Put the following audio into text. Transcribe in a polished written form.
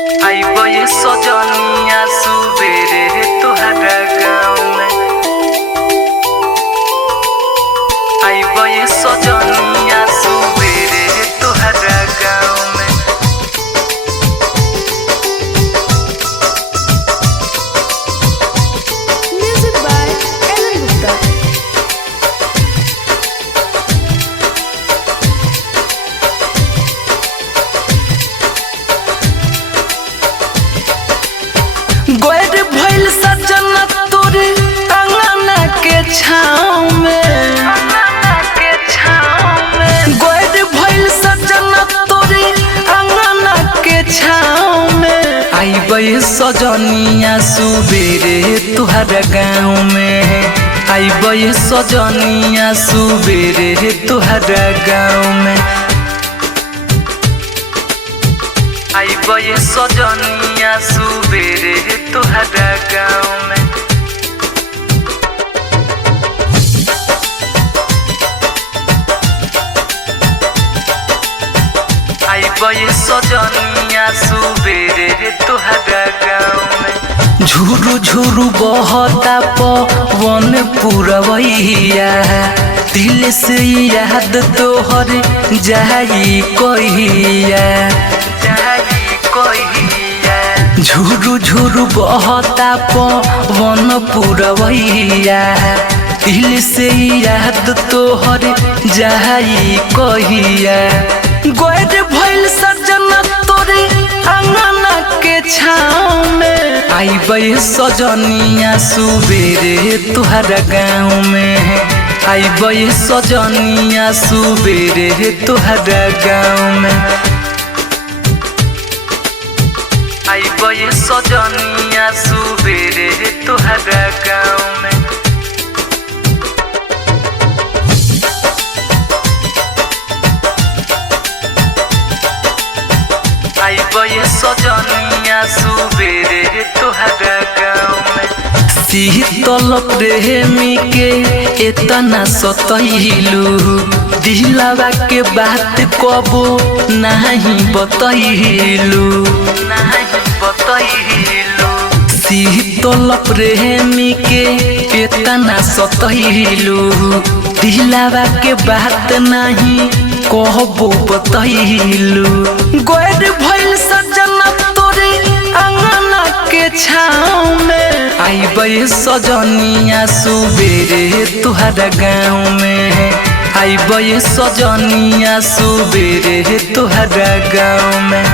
आइबो ये सजनिया सुबेरे तोहरा गाँव में। आइबो ये सजनिया सुबेरे तोहरा गाँव में। Music by Ellen Gupta. गोर भइल सजना तोरे अंगना के छाँव में। गोर भइल सजना तोरे अंगना के छाँव में। आइबे सजनिया सुबेरे तोहरा गाँव में। आइबे सजनिया सुबेरे तोहरा गाँव में। आइबे सजनिया सुबेरे तोहरा गाँव में। आइबे सजनिया सुबेरे तोहरा गाँव में। झुरु झुरु बहता पवन पुरवैया, दिल से याद तोहर जाई कहिया। झुरु झुरु बहता पवन पुरवैया, दिल से याद तोहर जाई कहिया। गोर भइल सजना तोरे अंगना के छाँव में। आइबे सजनिया सुबेरे तोहरा गाँव में। आइबे सजनिया सुबेरे तोहरा गाँव में। आइबे सजनिया सुबेरे तोहरा गाँव में। आइबे सजनिया सुबेरे तोहरा गाँव में। शीतल प्रेमी के इतना सतैलू, दिलवा के बात कबो नहीं बतैलू। शीतल प्रेमी के इतना सतैलू, दिलवा के बात नहीं कहबो बतैलू। गोर भइल सजना तोरे अंगना के छाँव में। आइबे सजनिया सुबेरे तोहरा गाँव में। आइबे सजनिया सुबेरे तोहरा गाँव में।